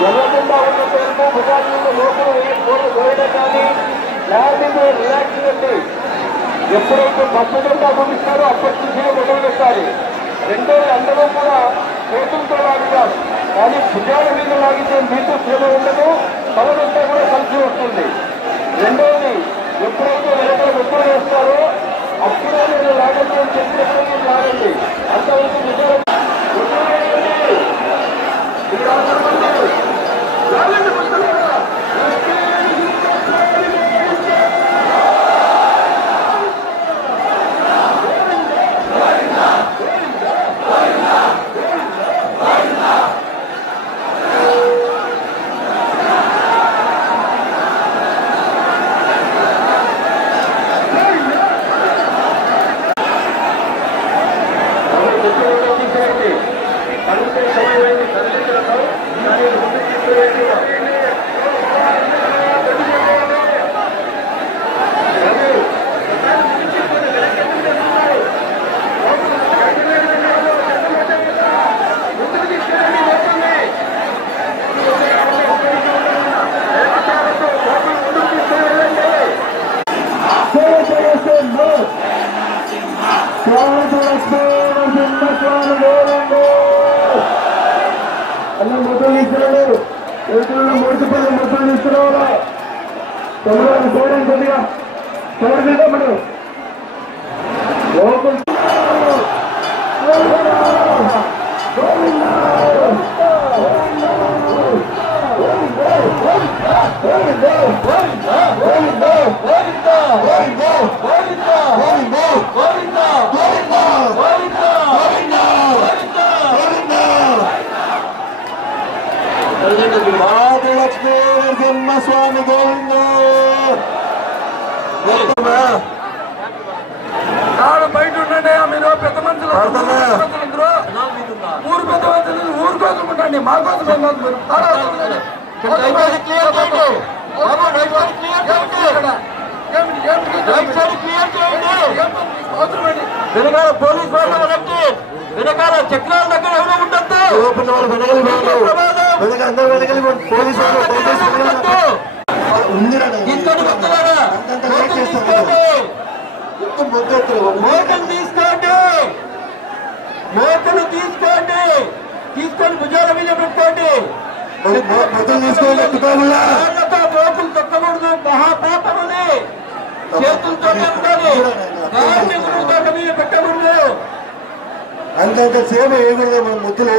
జరగకుండా ఉన్న పేరుకు భుజాలను లోపల వేయడం కానీ లేకపోతే రిలాక్స్ పెట్టి ఎప్పుడైతే పచ్చజెండా పంపిస్తారో అప్పటి నుంచి మొదలుపెట్టాలి. రెండోది అందరూ కూడా చేతులతో లాగుతారు, కానీ భుజాల మీద లాగితే మీకు శ్రమ ఉండదు, పదనంతా కూడా కలిసి వస్తుంది. రెండోది ఎప్పుడైతే వెనక ఒత్తిడి వేస్తారో అప్పుడే మీరు లాగండి అని చెప్పినప్పుడు లాగండి. అంతవరకు భుజాలు అన్న మొత్తం ఇస్తున్నాడు. మూడు మొత్తం ఇస్తున్నావా తొమ్మిది చూడండి కొద్దిగా చూడండి మనం లోపల లక్ష్మీ నరసింహస్వామి గోవింద. బయట ఉండండి, మీరు పెద్ద మనుషులు ఊరు పెద్ద మనుషులు ఊరు కోసం ఉండండి, మా కోసం వెనకాల పోలీస్ వాళ్ళు ఒకటి, వెనకాల చక్రాల దగ్గర ఎవరు ఉండద్దు, అందరూ వెనకలి పోలీసు మోకలు తీసుకోండి, మోకలు తీసుకోండి, తీసుకొని భుజాల మీద పెట్టుకోండి. మోకలు తొక్కకూడదు, మహాపాపముని. చేతులతో తోట మీద పెట్టకూడదు, అంతంత సేవ వేయకూడదు. ముద్దులు